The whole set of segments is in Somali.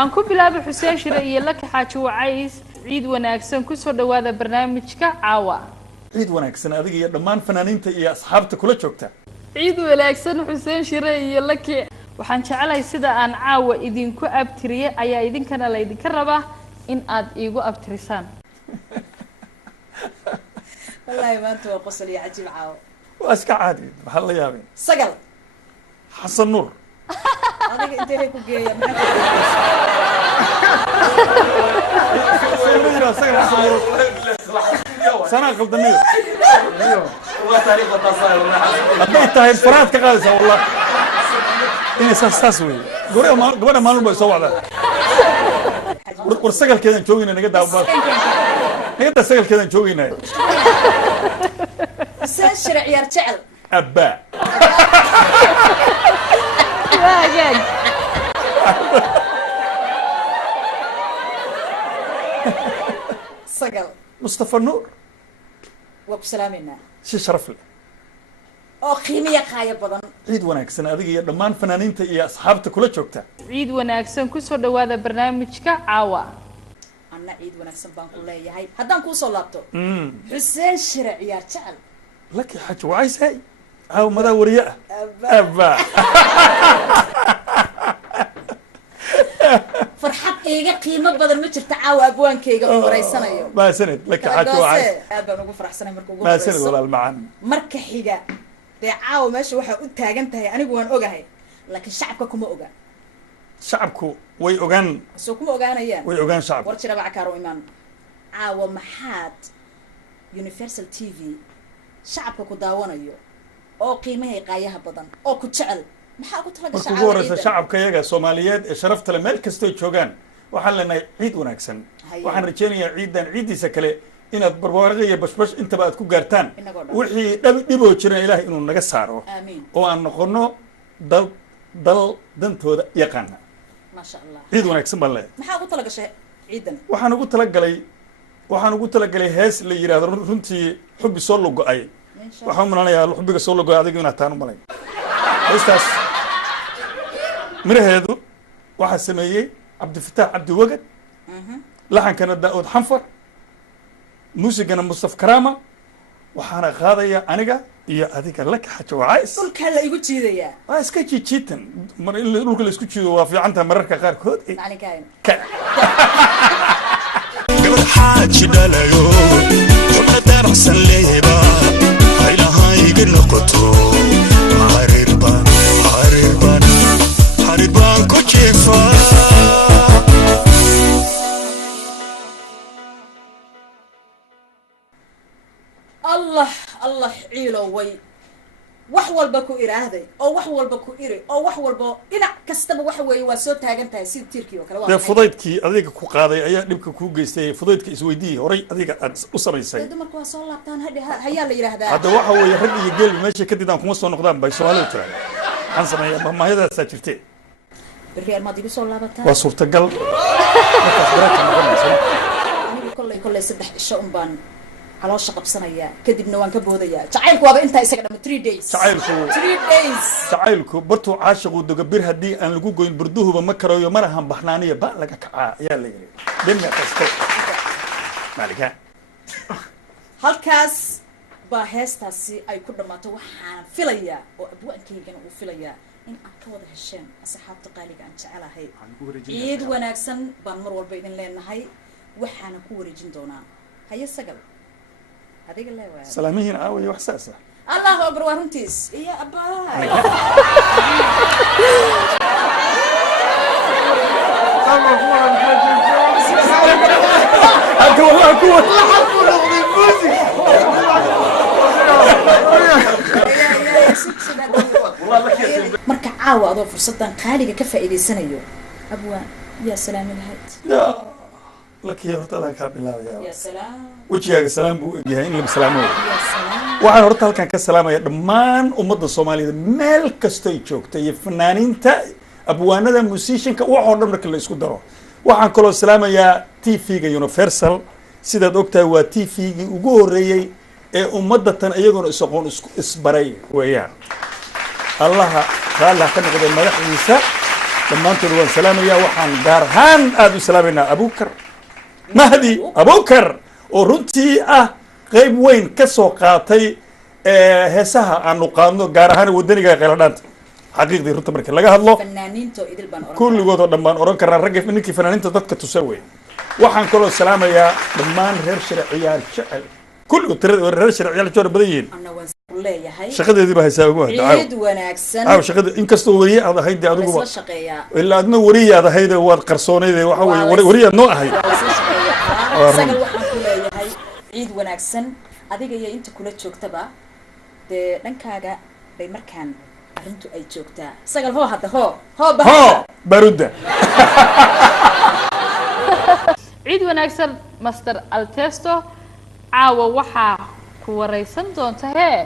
aan ku bilaabo Xuseen Shire iyo Laki Xaaji Wacays ciid wanaagsan ku soo dhawaada barnaamijka caawa ciid wanaagsan adiga iyo dhammaan fanaaniinta iyo asxaabta kula joogta ciid wanaagsan Xuseen Shire iyo Laki waxaan jecelahay sida aan caawa idinku abtiriyay ayaa idinkana la idinka rabaa in aad iigu abtirisaan والله ما أنت وقصل يا عجيب عاو واسكع عادي بحال يابين سقل حسن نور هذا أنت ليك وجاي سنة قلدني والله تاريخ التصاير أبيت تايم فرات كغالسة والله إني ساسوي قبل ما نبغى سوا ذا ورسقل كذا نشوفينا نقدر أبغى نقدر سقل كذا نشوفينا سنشرع يرتعل أبا واجد سقل مصطفى النور وبسلامنا شي شرف لي oo qiimiya qaaya badan ciid wanaagsan adiga iyo dhammaan fanaaniinta iyo asxaabta kula joogta ciid wanaagsan ku soo dhawaada barnaamijka caawa anna ciid wanaagsan baan ku leeyahay haddaan ku soo laabto Xuseen Shire ciyaar jecel Laki Xaaji Wacays hay aw madaa wariye abba farxad iiga qiimo badan ma jirta caawa abwaankayga horeysanayo ma sanad Laki Xaaji Wacays aad baan ugu faraxsanahay markuu ugu ma sanad walaal macaan marka xiga dee caawa meesha waxa u taagan tahay anigu waan ogahay laakiin shacabka kuma oga shacabku way ogaan soo kuma ogaanayaan way ogaan shacab war jira baa kaaro imaan caawa maxaad Universal TV shacabka ku daawanayo oo qiimaha qaayaha badan oo ku jecel maxaa ku talagashay markuu horeysa shacabka iyaga Soomaaliyeed ee sharafta leh meel kasta ay joogaan waxaan leenahay ciid wanaagsan waxaan rajaynayaa ciidan ciidiisa kale inaad barbaariga iyo bashbash intaba aad ku gaartaan wixii dhiboo jira ilaahay inuu naga saaro oo aan noqono dal dantooda yaqaana ma sha Allah ciid wanaagsan baa leeyahay maxaa ku talagashay ciidan waxaan ugu talagalay hees la yiraahdo runtii xubbi soo lugo-ay waxaan umaleeyaa xubbiga soo lugo-ay adiga inaad taan u malay heestaas miraheedu waxaa sameeyey cabdifataax cabdi wagad laxankana daa'uud xanfar muusigana Mustafa Karama waxaana qaadaya aniga iyo adiga Laki Xaaji Wacays dhulka la igu jiidayaa waa iska jiijiitan mar in dhulka la isku jiido waa fiican tahay mararka qaar kood macalinkaayna gabar xaaji dhalayo qodar xasan leeba haylahaayga noqoto hariban ku jifa الله عيلو وي wax walba ku iraahday oo wax walba ku iri oo wax walba dhinac kastaba wax weey waa soo taagan tahay si tirkii oo kale waa fudaydkii adiga ku qaaday ayaa dhibka ku geystay fudaydka isweydii horay adiga aad u samaysay dumarku waa soo laabtaan hayaa la yiraahdaa hadda waxa weeye rag iyo geel meesha ka didaan kuma soo noqdaan bay Soomaalidu tiraan aan sameeyaa mahayadaas jirtay reer ma dibi soo laabataa waa suurtagal markaas baraka noqonaysa anigu kollay saddex isha baan caloosha qabsanaya kadibna waan ka boodaya jacaylku waaba inta isaga dhama 3 days jacaylku bartu caashiqu dogabir hadii aan lagu goyn burduhuba ma karayo marahan baxnaaniya ba laga kacaa ayaa la yiri dhanna kasto malika halkaas ba heestaasi ay ku dhamaato waxaan filayaa oo abwaankayga uu filayaa in aan ka wada hesheen asxaabta qaaliga aan jecelahay ciid wanaagsan baan mar walba idin leenahay waxaana ku wareejin doonaa haye sagal adiga la waa salaamihiin aawiye wax saasa Allahu akbar waruntiis iyo abaa أنت والله قوة marka caawa adoo fursadan qaaliga ka faa'iideysanayo abwaan ya salaam lahayd يا لك يا هرتلها كابلا يا سلام وجهك سلام بو yahay in la salaamo يا سلام waxaan horta halkan ka salaamaya dhammaan ummadda Soomaaliyeed meel kasta ay joogto iyo fanaaniinta abwaanada musicianka waxoo dhan marka la isku daro waxaan kaloo salaamayaa TV-ga Universal sidaad ogtahay waa TV-gii ugu horeeyay ee ummadda tan iyagoona isaqoon isbaray weeyaan الله قال لها كان قد مدحيسا dhammaantood waan salaamayaa waxaan gaar ahaan aada u salaamaynaa abukar mahdi abukar oo runtii ah qayb weyn ka soo qaatay heesaha aanu qaadno gaar ahaan wadaniga qayladhaanta xaqiiqdii runta marka laga hadlo kulligood oo dhan baan oran karnaa ragga ninkii fanaaniinta dadka tusa wey waxaan kaloo salaamayaa dhammaan reer sharciyaal jecel kulligood reer sharciyaal jecel badan yihiin shaqadeedii baa haysaa ugu hadda shaqada inkastoo wariye aad ahayd adiguba ilaa adna wariye aad ahayd waad qarsoonayd waxa weeye wariye aad noo ahayd waxaan ku leeyahay ciid wanaagsan adiga iyo inta kula joogtaba dee dhankaaga bay markaan arrintu ay joogtaa sagal hoo hadda hoo baruda ciid wanaagsan master altesto caawa waxaa ku waraysan doonta hee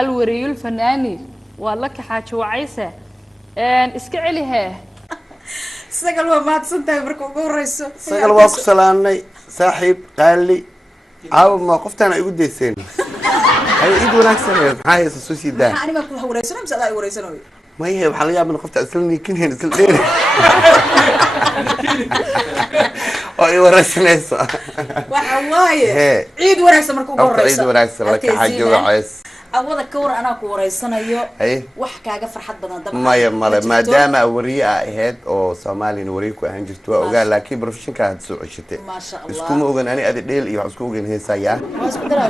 alwariyul fanaani waa la kaxaajo wacaysa iska celi hee sagal waa mahadsan tahay marka ugu horeyso sagal waa ku salaanay saaxiib qaali caawa ma qoftaan igu dayseen hay ciid wanaagsan maxaa haysa soo sii daa anima ku waraysan mise adaa waraysanayo maya waxaa laga yaabaa qofta isla niikineen isla dheer oo ay waraysanayso waxa waaye ciid wanaagsan marka ugu horeyso ciid wanaagsan la kaxaajo wacays awada ka war anaa ku waraysanayo wax kaaga farxad badan dab maya male maadaama wariye ahayd oo Soomaaliya wariye ku ahaan jirto waa ogaa laakiin professionka had soo ceshitay iskuma ogan ani adi dheel iyo wax isku ogan heesaya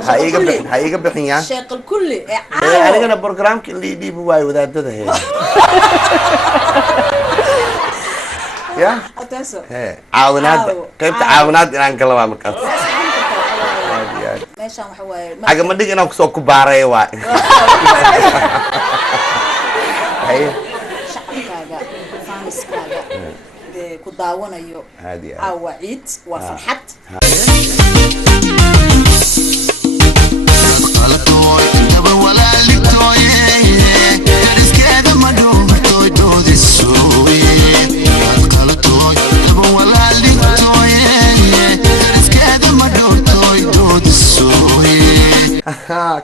ha iga bixin yaa sheeqal kulli ee anigana programka in dhiib waay wadaadada hees ya ataaso caawinaad qaybta caawinaad inaan galaba markaas meeshaan waxa waaye agama dhig inaan kusoo ku baaray waa shacabkaaga faaniskaaga dee ku daawanayo caawa ciid waa farxad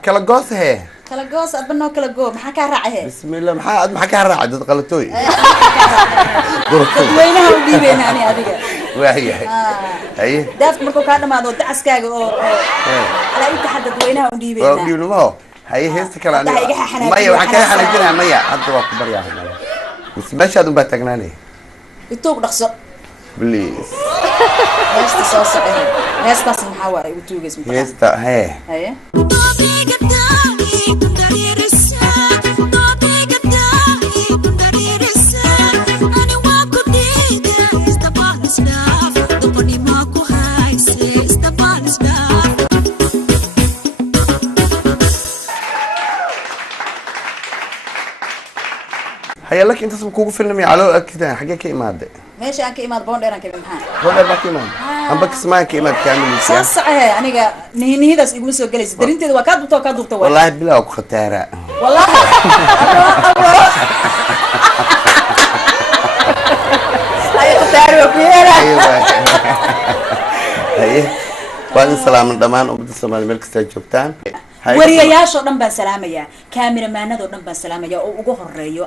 kala goos he kala goos abano kala go maxaa ka raacay bismillah maxaa ka raacay dad qalatooy dadweynaha u dhiibeena ani adiga waayahay ay daafka markuu ka dhamaado dacaskaaga oo ala inta xad dadweynaha u dhiibeena oo dhiibnimo hay heesta kala maya waxa ka xanaajinaa maya hadda waa ku baryaa meeshaad un baa taagnaanay itoog dhaqso please heesta soo socday heestaas maxaa waaye ugu tuugays maxaa heesta hee haye هيا لك انت سبكوك فيلم على كده حاجه كيماده ماشي انا كيماد بوندير انا كيماد maxaa ولا ما كيماد ام بكسما كيماد كامل soo saxay aniga nihinidaas igu soo galaysa darinteeda waa ka dubta والله بلا ku khataara والله ay khataara ku yeera ay waan salaam dhamaan umada Soomaaliyeed meel kasta joogtaan wariyayaasho dhan baan salaamaya kaamiramanado dhan baan salaamaya oo ugu horeeyo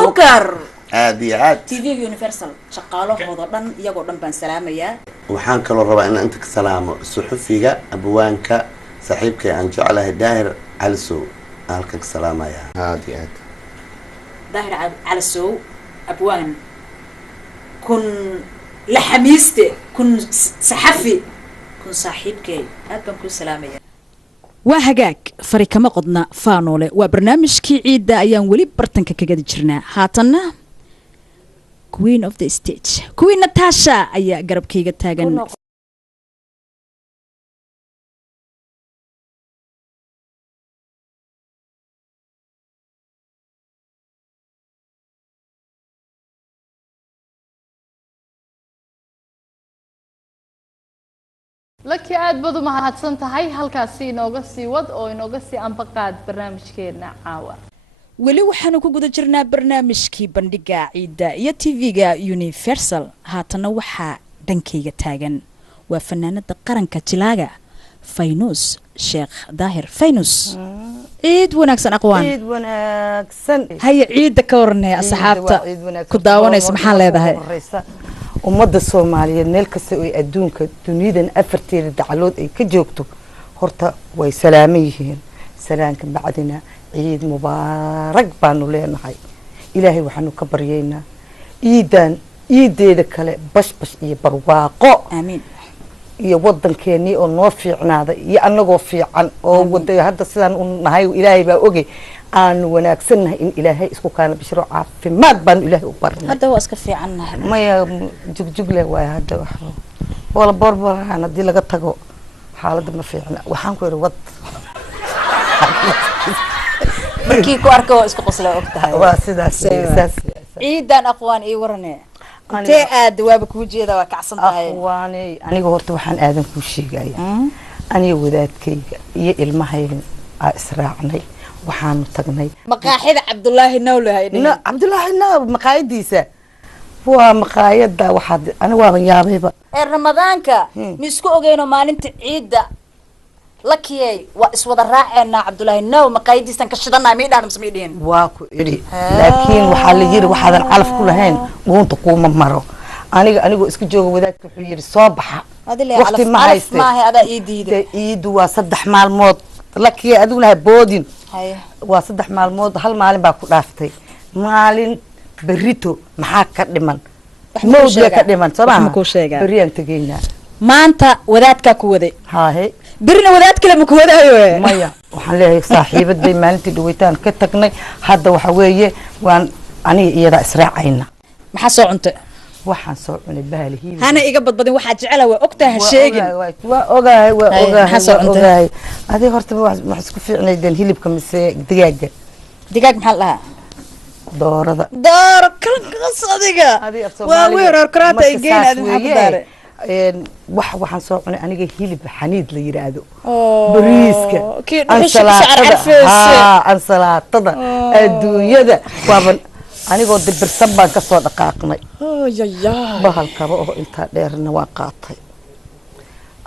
Abukar aad iyo aad TV Universal shaqaalahooda dhan iyagoo dhan baan salaamaya waxaan kaloo rabaa in inta ka salaamo suxufiga abwaanka saaxiibkay aan jecelahay Daahir Calisow halkan ka salaamaya aad iyo aad Daahir Calisow abwaan kun la xamiiste kun saxafi kun saaxiibkay aad baan ku salaamaya waa hagaag fari kama qodna faanoole waa barnaamijkii ciidda ayaan weli bartanka kaga jirnaa haatanna Queen of the Stage Queen Natasha ayaa garabkayga taagan laki aad baad u mahadsan tahay halkaasi inooga sii wad oo inooga sii anbaqaad barnaamijkeena caawa weli waxaanu ku guda jirnaa barnaamijkii bandhiga ciidda iyo TV-ga Universal haatana waxaa dhankayga taagan waa fanaanada qaranka Jilaaga faynus sheekh daahir faynus ciid wanaagsan aqwaan ciid wanaagsan haya ciidda ka waranee asxaabta ku daawanaysa maxaa leedahay ummadda Soomaaliyeed meel kasta oo adduunka dunidan afarteeda dacalood ay ka joogto horta way salaaman yihiin salaanka bacdina ciid mubaarak baanu leenahay ilaahay waxaanu ka baryeynaa ciideeda kale bashbash iyo barwaaqo amiin iyo wadankeeni oo noo fiicnaada iyo anagoo fiican oo wada hadda sidaan u nahay ilaahay baa ogey aan wanaagsannahay in ilaahay isku kaana bishro caafimaad baan ilaahay u barnay hadda waa iska fiicannahay maya jugjug leh waay hadda wala borboraan haddii laga tago xaaladda ma fiicna waxaan ku yidhi wad markii ku arka waa isku qosla ogtahay waa sidaas ciidan aqwaan ii waranee intee aad waaba kuu jeeda waa kacsan tahay aqwaaney aniga horta waxaan aadan kuu sheegaya aniga wadaadkayga iyo ilmahayga aa israacnay waxaanu tagnay maqaaxida cabdullaahi nawlahay cabdullaahi naw maqaayadiisa waa maqaayada waxaad aniga waaban yaabayba ramadaanka ma isku ogeyno maalinta ciidda lakiyay waa iswada raaceena cabdullaahi naw maqaayadiisan ka shidanaa miidhaan mise miidhiin waa ku idhi laakiin waxaa la yiri waxaadan calaf ku lahayn dhuunta kuuma maro anigoo iska jooga wadaadka wuxuu yiri soo baxa waqti ma hayste maahay adaa ii diiday ciidu waa 3 maalmood lakiyay adiguna ha boodin waa 3 maalmood hal maalin baa ku dhaaftay maalin berito maxaa ka dhiman mawdiga ka dhiman sabaa beriyaan tageynaa maanta wadaadka ku waday haahe birina wadaad kale ma ku wadaayo maya waxaan leeyahay saaxiibad bay maalintii dhaweytaan ka tagnay hadda waxa weeye waan aniga iyada israacayna maxaa soo cuntay waxaan soo cunay baalihi hana iga badbadin waxaa jecel waa ogtahay sheegin waa ogahay adii horta wax isku fiicnaydeen hilibka mise digaaga maxaa la dhahaa doorada kalkaas adiga waa weer orkaraata ay geyn aad maxaa daare waxaan soo cunay aniga hilib xaniid la yiraahdo bariiska ansalaatada adduunyada waaban anigoo dibirsan baan ka soo dhaqaaqnay bahalkaba oo intaa dheerna waa qaatay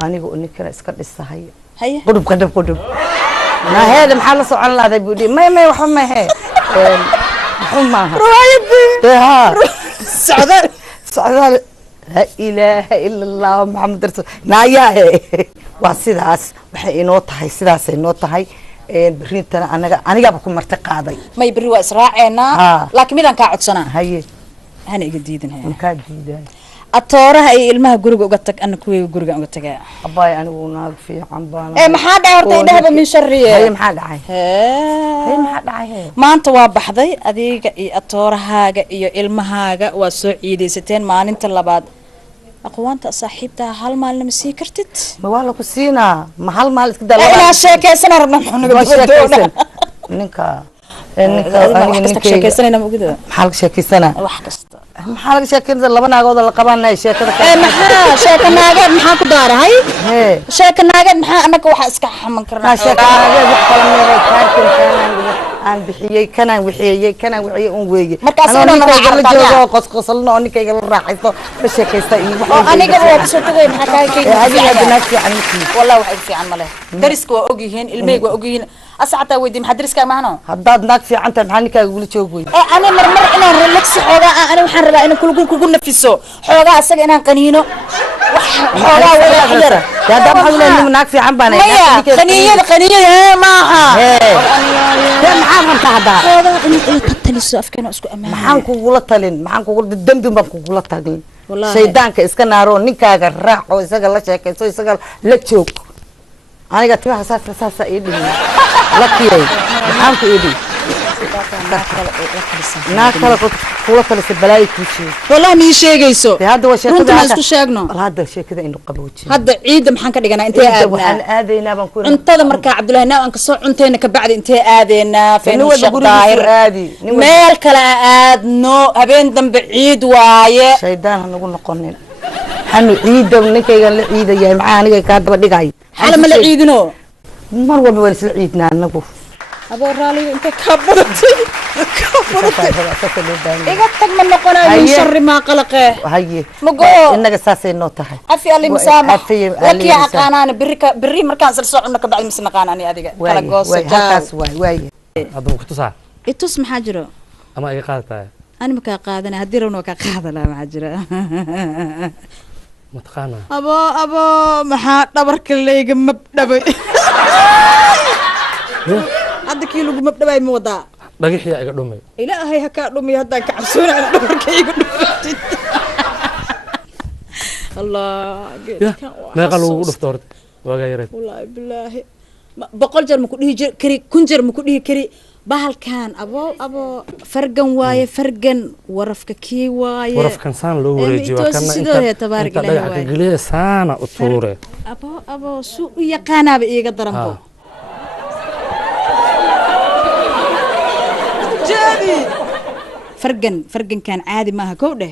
anigoo ninkana iska dhisahay qudhub naheeda maxaa la socon lahday buu dhihi may waxba mahe muxuu maaha socdaal لا إله إلا الله محمد رسول ناياه واسيداس waxay inoo tahay sidaas ay inoo tahay بريتنا أنا بكون مرتقاضي ما يبري وإسراعنا لكن ميدان كعدسنا هاي هني جديدن هاي مكاديدن التوراة هي المها جورج وقتك أنا كوي جورج وقتك أباي أنا وناق في عمبانا إيه ما حد عرض يذهب من شرية هي ما حد عاي هي ما حد عاي ما أنت وابحذي أديك التوراة هاجا المها هاجا وسعيدي ستين ما أنت اللي بعد أقوانت صاحبتها هل ما لنا مسيكرتت ما والله كسينا ما هل ما لك دلوا لا شيء سنة ربنا نقول نكا نكا شيء سنة موجودة محل شيء سنة وحكست محل شيء كذا لبنا قاعد لقبنا شيء كذا محا شيء كنا قاعد محا كدار هاي شيء كنا قاعد محا أنا كوح أسكح من كرنا شيء كنا قاعد وحكلنا كاركن aan bixiyay kana wixiyay un markaas aan joogo qosqosalno oo ninkayga la raaxaysto la sheekaysta iyo wax aniga waa soo tagay maxaa kayga adiga banaadki anki wallahi wax fiican ma leh dariska waa ogyihiin ilmeyga waa ogyihiin asxaabta weydii maxaa dariska maahno haddaad naag fiican tahay maxaa ninkaaga ula joogay ana marmar inaan relax xoogaa ana waxaan rabaa inaan kugu nafiso xoogaa asaga inaan qaniino wax xoogaa wada xiyar hadda maxaa leeyahay naag fiican baan qaniiyada maaha maxaan hada tataliso afkeena isku amaan maxaan kugula talin maxaan kugula dambi baan kugula talin shaydaanka iska naaro ninkaaga raac oo isaga la sheekayso isaga la joog aniga timaha saasa ii dhihin la kiyay maxaan ku idhi naag kale kula talisa balaayi kuu sheeg wallahi mii sheegayso hadda waa sheekada runta isku sheegno hadda sheekada inuu qaboojiyo hadda ciida maxaan ka dhiganaa intee aadnaa waxaan aadaynaa baan ku cuntada markaa cabdullaahi naaw aan kasoo cunteena ka bacdi intee aadeynaa faynu sheekh daahir meel kale aadno habeen dambe ciid waaye shaydaan ha nagu noqonin hanu ciida ninkayga la ciidayahay maxaa aniga ka daba dhigay xala ma la ciidino mar walba waan isla ciidnaa anagu أبو رالي أنت كبرتي إيجا تجمع نقنا من شر ما قلقه هاي مقول إنك أساسي النوتة هاي عفي اللي مسامح لك يا قانان بري مركان سرسوع إنك بعد مسنا قاناني هذيك كلا جوز هكاس واي هذا مكتوب صح إتوس محاجرة أما إيه قاعدة أنا مكا قادنا هديرون وكا قادة لا محاجرة متقانة أبو محا دبرك اللي جمب دبي هذا كيلو جمب دبي موضع dhagax yaa iga dhumay ilaahay ha ka dhumiyo haddaan ka cabsoonaa dhabarkayga dhufatid allah meeqa lagu dhufto horta waagaa yareed wallaahi bilaahi boqol jeer ma ku dhihi kari kun jeer ma ku dhihi kari bahalkan abo fargan waaye fargan warafka kii waaye warafkan saan loo wareejiyo waa kana inta dhagax ka geliya saana u tuure abo su u yaqaanaaba iiga daranbo فرقن كان عادي ما هكوده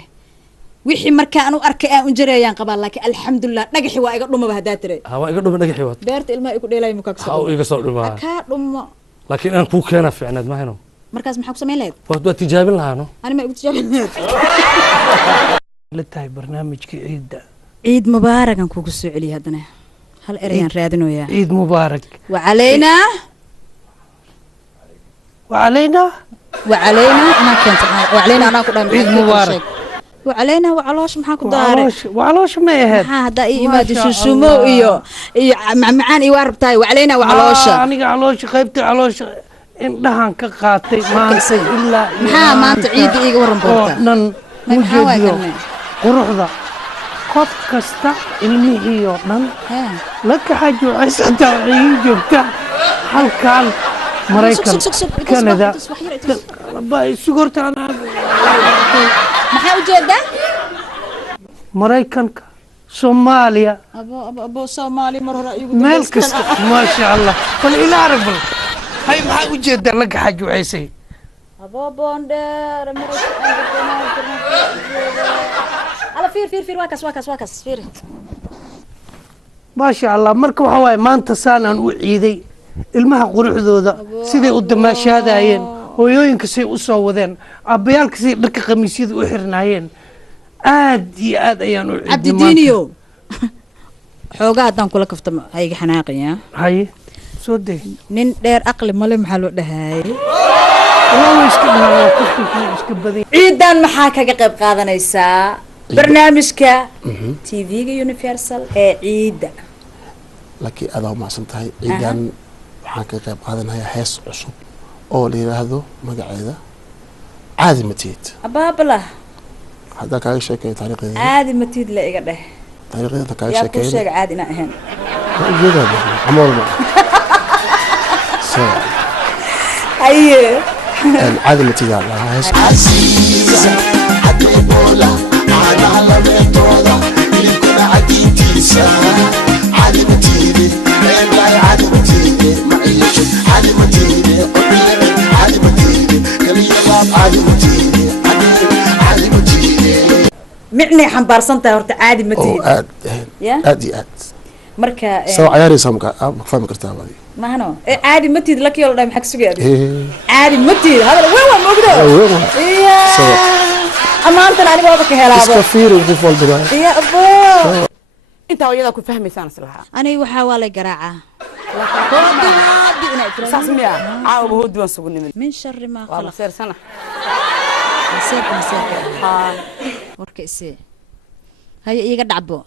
وixii marka aan u arkay aan u jareeyaan qabaa laakiin alxamdulillah dhagaxi waa iga dhuma bahadaatire waa iga dhuma dhagaxi waa beerta ilmaha igu dheelay muka ka soo iga soo dhuma ka dhuma laakiin aan ku keena fiicnad ma hayno markaas maxaa ku sameyn lahayd waa tijaabin lahaano ani ma igu tijaabin lahayd la tahay barnaamijkii ciidda ciid mubaarak aan kugu soo celiyo hadana hal erayaan raadinoyaa ciid mubaarak wa caleena أنا كنت وعلينا أنا كنت عيد مبارك وعلينا وعلاش محاكو داري وعلاش ما يهد هذا إيه ما دي سمو إيو معاني وارب تاي وعلينا وعلاش أنا علاش خيبتي علاش إن دهان كقاتي ما إلا ما أنت عيد إيه ورم بورتا نن مجديو قروح ذا قف كستا المهيو نن لك حاجة عيسى عيد جبتا حلقان مريكان كندا باي سكرت انا maxaa u jeedaa maraykanka Soomaaliya abo Soomaali mar hore igu meel kasta ma sha Allah bal ila arag bal hay maxaa u jeedaa laga xajuuceysay abo bonder ala fiir waakas fiir ma sha Allah marka waxa waay maanta saanan u ciiday ilmaha quruxdooda siday u damaashaadayeen hooyooyinka say u soo wadeen aabbayaalka say dharka khamiisyada u xirnaayeen aad iyo aad ayaan u ciiday cabdidiiniyo xoogaa haddaan kula kaftamo ha iga xanaaqaya haye soo day nin dheer aqli male maxaa loo dhahaayey ciidan maxaa kaga qayb qaadanaysaa barnaamijka tv-ga universal ee ciidda laakiin aad u macsan tahay ciidan waxaan ka qayb qaadanayaa hees cusub oo la yiraahdo magaceeda caadi matiid abaabala hadda kaaga sheekay taariikhdeeda caadi matiid la iga dheh taariikhdeeda kaaga sheekay yaa ku sheeg caadi ma ahayn iyada amool ma aye caadi matiid la hees عزيزة حتى بولا على لبيتوضا اللي كنا عديتيسا عادي متيدي لا عادي متيدي معيش عادي متيدي قبيلة عادي متيدي كلية عادي متيدي عادي متيدي معني حنبارسنتها هورتا عادي متيد عادي marka soo ciyaaraysa ma fahmi kartaa wadi ma hano caadi matid la kiyo dhaay maxaa sugeeyay caadi matid hada weyn moogdo iya amaanta ani baba ka helaabo iska fiir ugu foldaba iya abo inta wayada ku fahmaysan islaha ani waxa waa la garaaca sasmiya caawa hood waan sugnimid min sharri ma khalaq seersana warka isi haya iiga dhacbo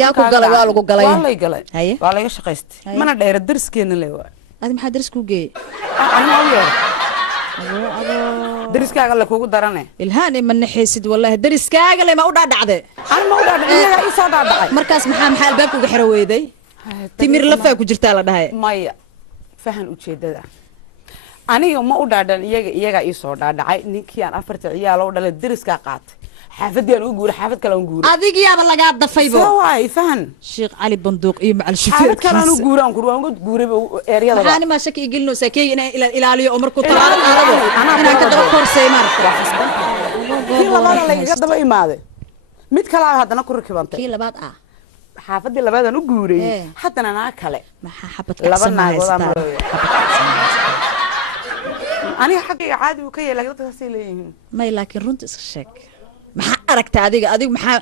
yaa ku galay waa lagu galay waa lay galay waa laga shaqaystay mana dheer darskeena leh waa adi maxaa dars ku geeyay ana u yeer dariskaaga la kugu darane ilhaan ma naxaysid wallahi dariskaaga le ma u dhaadhacday ana ma u dhaadhacay iyaga ii soo dhaadhacay markaas maxaa albaabka uga xiro weyday timir lafaa ku jirtaa la dhahay maya fahan ujeedada aniga ma u dhaadhan iyaga ii soo dhaadhacay ninkii aan afarta ciyaal oo dhalay dariskaa qaatay xaafadii aan ugu guuray xaafad kale aan guuray adigiyaaba lagaa dafaybo soo waay fahan sheekh cali banduuq iyo macal shifeer xaafad kale aan ugu guuray aan ugu guuray eeryada waxaan ma shaki igelino sakeey inay ilaaliyo oo markuu talaalo qaadabo inaan ka daba korsay marka kii labaad laga daba imaaday mid kale haddana ku rakibantay kii labaad xaafadii labaad aan u guuray haddana naa kale maxaa xabad laba naagood aniga xaqiiqa caadi uu ka yahay laakiin dadka say leeyihiin may laakiin runta iska sheeg maxaa aragtaa adigu maxaa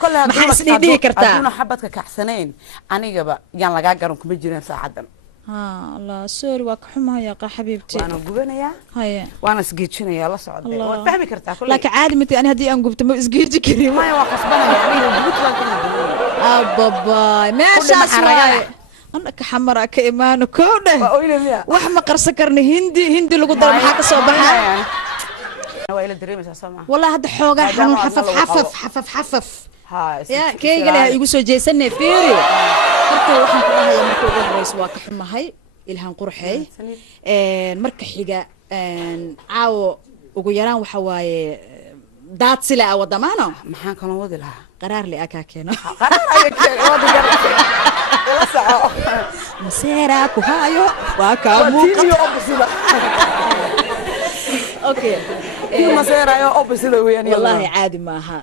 isdhihi kartaa aduna xabadka kaxsaneen anigaba yaan lagaa garan kuma jireen saacadan الله سوري وكحمها يا حبيبتي وانا غبنيا هيا وانا سجيتشنيا لا صعد فهمي كرتا كل لك عادي متي انا هدي انقبت ما اسجيتي كريم ما وقصبنا يعني قلت لك بابا ماشي اسمعي انا كحمرا كايمان كوده wax ma qarsan karna hindi lagu daro maxaa ka soo baxaa وإلى دريمة سامع والله هذا حوجة حنون حفف يا كي قال يقول سو جيسني فيري marka waxaan ku dhahayaa marka ugu horeyso waa ka xumahay ilhaan qurxay marka xiga caawo ugu yaraan waxa waaye daad sila ah wadamaano maxaan kana wadi lahaa qaraar li aka keeno qaraar ay keeno wadi garta la saco masera ku hayo waa ka muuqata اوكي masera yo opposite weeyaan والله عادي maaha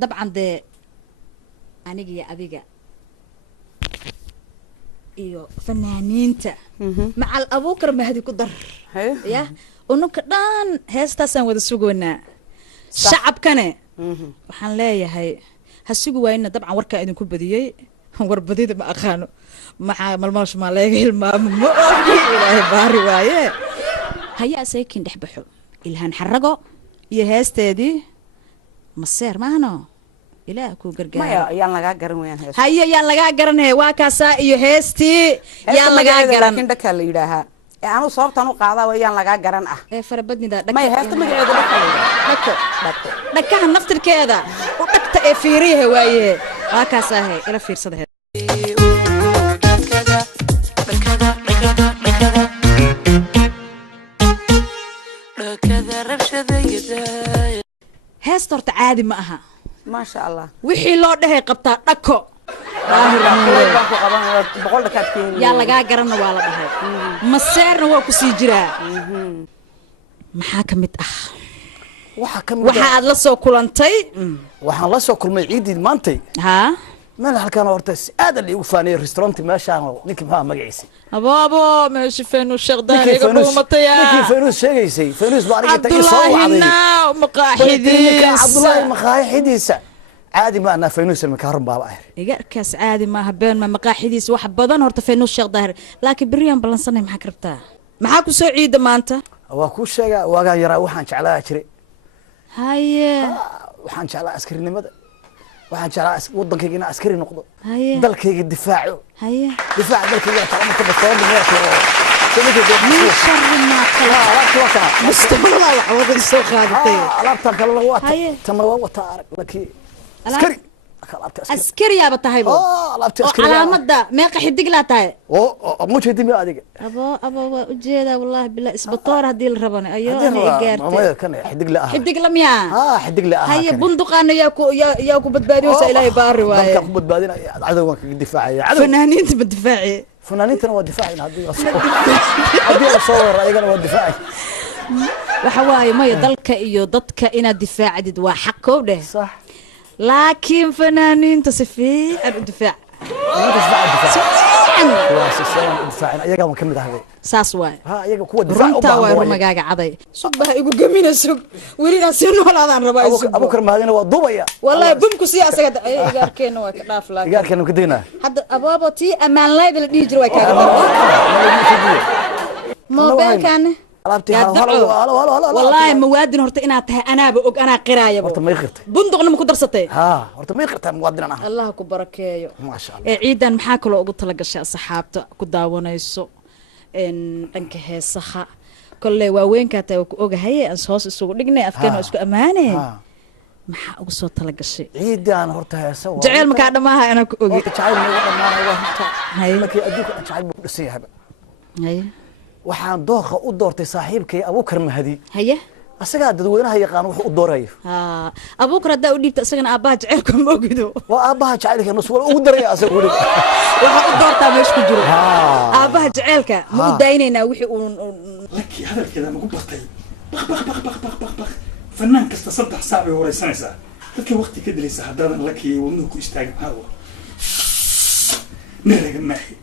dabcan de aniga iyo adiga iyo fanaaniinta macal abuukar mahdi ku dar ya ununka dhan heestaasaan wada sugoonaa shacabkane waxaan leeyahay ha sugi waayna dabcan warkaa idinku badiyey warbadida ma aqaano maxaa malmalsh maa leega hilmaamo ma ogi ilaahay baari waaye hayaa saykin dhex baxo ilhaan xarago iyo heesteedii maseer maahno ilaah ku gargaar maya yaan laga garan weeyaan hees haye yaan laga garanay waa kaasa iyo heestii yaan laga garan laakiin dhaka la yiraahaa aanu sababtan u qaadaa weeyaan laga garan ah farabadnida dhaka maya heesta magaceeda dhaka dhakaha naftirkeeda u dhagta ee fiiriyaha waaye waa kaasa ila fiirsada heesta horta caadi ma aha ما شاء الله wixii loo dhahay qabtaa dhako yaa lagaa garanna waa la dhahay maseerna waa ku sii jiraa maxaa ka mid ah waxa aad la soo kulantay waxaan la soo kulmay ciidii maantay haa meel halkaan horta aad la igu faanay restaurant meeshaan ninkii maxaa magaciisa ababo meeshi feenu sheekh daariga dhuumataya ninkii feenu sheegaysay feenu baa aniga tagay soo wacday maqaaxidiisa Abdullahi maqaaxidiisa عادي ما أنا فينوس المكهرب بابا إيجاركاس عادي ما هبين ما مقاحديس واحد بدن هرت فينوس شيخ ظاهر لكن بريان بلنصني محك ربتها محاكو سعيد ما أنت وأكو شيء وأجا يرى وحن شعلا أشري هاي وحن شعلا عسكري نمد وحن شعلا وضن كيجينا عسكري نقطة هاي دل كيجي الدفاع هاي دفاع دل كيجي طالما كده صوب من شر ما خلق مستقبل الله عوض السوق هذا لا بتاكل الله وات تمر وتارك لكن عسكري عسكري يا بتاعي بو علامة ما قحدق لا تاي مو شدي ما أديك أبا وجيدا والله بالله إسبطار هدي الربنا أيوة أنا إيجارتي ما كان حدق لا حدق لم يا حدق لا هي بندقان ياكو بدباديوس إلهي بار واي بدبادين عدوك الدفاعي فنانين بالدفاعي فنانين هو دفاعي هدي أصور أيقنا هو دفاعي وحواي ما يضلك إيو ضدك إنا دفاع عدد وحقه ده صح لكن فنانين تصفي الدفاع الدفاع ايغا ما كمد هذه ساس واي ها ايغا كو دفاع runta way rumagaaga caday subaha igu gamina sug wariina si noolaadaan rabaa abu karmaadina waa dubaya wallahi bumku si asaga igarkeena waa ka dhaaf laakiin igarkeena ku deena hadda ababa ti amaan layd la dhigi jiray way kaaga mobilkan والله موادن هرت انا انا بوق انا قرايه هرت ما يقرت بندقنا ما كدرستي ها هرت ما يقرت موادن انا الله كبركيو ما شاء الله ciidan maxaa kale ugu tala gashay asxaabta ku daawanayso dhanka heesaha kolley waaweynka taa ku ogahay aan hoos isugu dhignay afkeen isku amaaneen maxaa ugu soo tala gashay ciidan horta heesa waa jacayl ma ka dhamaha ana ku ogi jacayl ma dhamaana waa horta laakiin adduunka jacayl ma dhisay haba hay waxaan dooqa u doortay saaxiibkay Abuukar Mahdi haye asaga dadweynaha yaqaan wuxuu u doorayo Abuukar hadda u dhiibta asagana aabaha jaceelka ma ogido waa aabaha jaceelka nus wala ugu daray asaga wali waxa u doortaa meesha ku jiro aabaha jaceelka ma u daaynayna wixii uu laki hadalkeeda ma ku bartay fanaan kasta 3 saac ay wareysanaysaa dadka waqti ka dilaysa haddaadan laki wadnuhu ku istaagin haawo neeraga maahi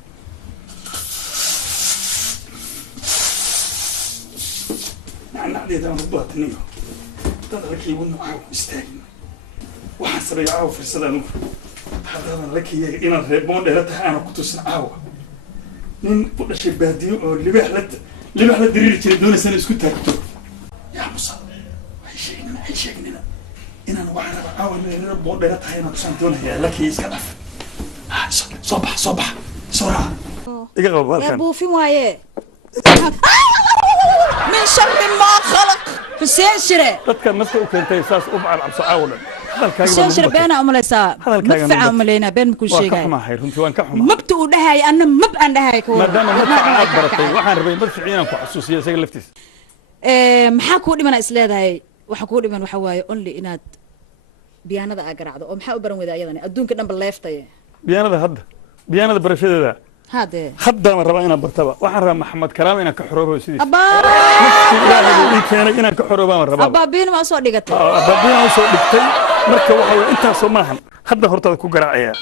xaaladeeda aan u baataniyo dad lakii wadno caawa istaagin waxaan sameeya caawa firsada anugu haddaadan lakiyaga inaan reer boondheera tahay aanan ku tusin caawa nin ku dhashay baadiyo oo libaax la diriiri jiray doonaysana isku taagto yaa musa hay sheegnina inaan waxaan raba caawa reer boondheera tahay inaan tusaan doonaya lakiya iska dhaf soo bax soo raaca iga qabo halkan يا بوفي وايه من شر ما خلق حسين شري dadka nafta u keentay saas u bacal cabso caawalan حسين شري بينا أمليسا مدفع أملينا بين كل شيء waa ka xumaa hayr runtii waan ka xumaa مبت ودهاي أنا مب أنا دهاي كور maadaama madfaca aad baratay waxaan rabay madfaci inaan ku xasuusiyo isaga laftiisa maxaa kuu dhiman is leedahay waxa kuu dhiman waxa waaye only inaad biyaanada aa garaacdo oo maxaa u baran weyda ayadani adduunka dhanba leeftaye biyaanada barashadeeda هذا haddaan rabaa inaan bartaba waxaan rabaa maxamed karaam inaan ka xoroobo sidiisa ii keenay inaan ka xoroobaan rabaa abaabiin ma soo dhigatay abaabiin ma soo dhigtay marka waxa weeye intaasoo maahan hadda hortaada ku garaacaya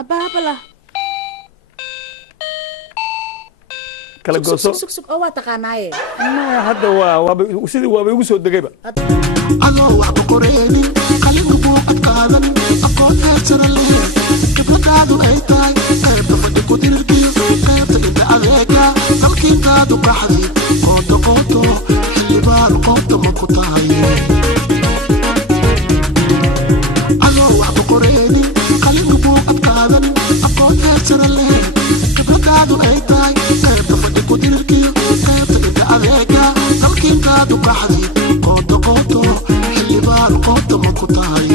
abaabala kala gooso sug oo waa taqaanaaye ma hadda sidii waaba igu soo degayba adoo waxba qoreenin qalinku buuqad qaadan aqoontaad sara leh khibradaadu ay tahay qaybta fadhi ku dirirkiyo qaybta inta adeega dalkiintaadu qaxday qooto xildhibaan qofta ma ku tahay adoo waxba qoreenin qalinku buuqad qaadan aqoontaad sara leh khibradaadu ay tahay qaybta fadhi ku dirirkiyo qaybta inta adeega dalkiintaadu qaxday qooto xildhibaan qofta ma ku tahay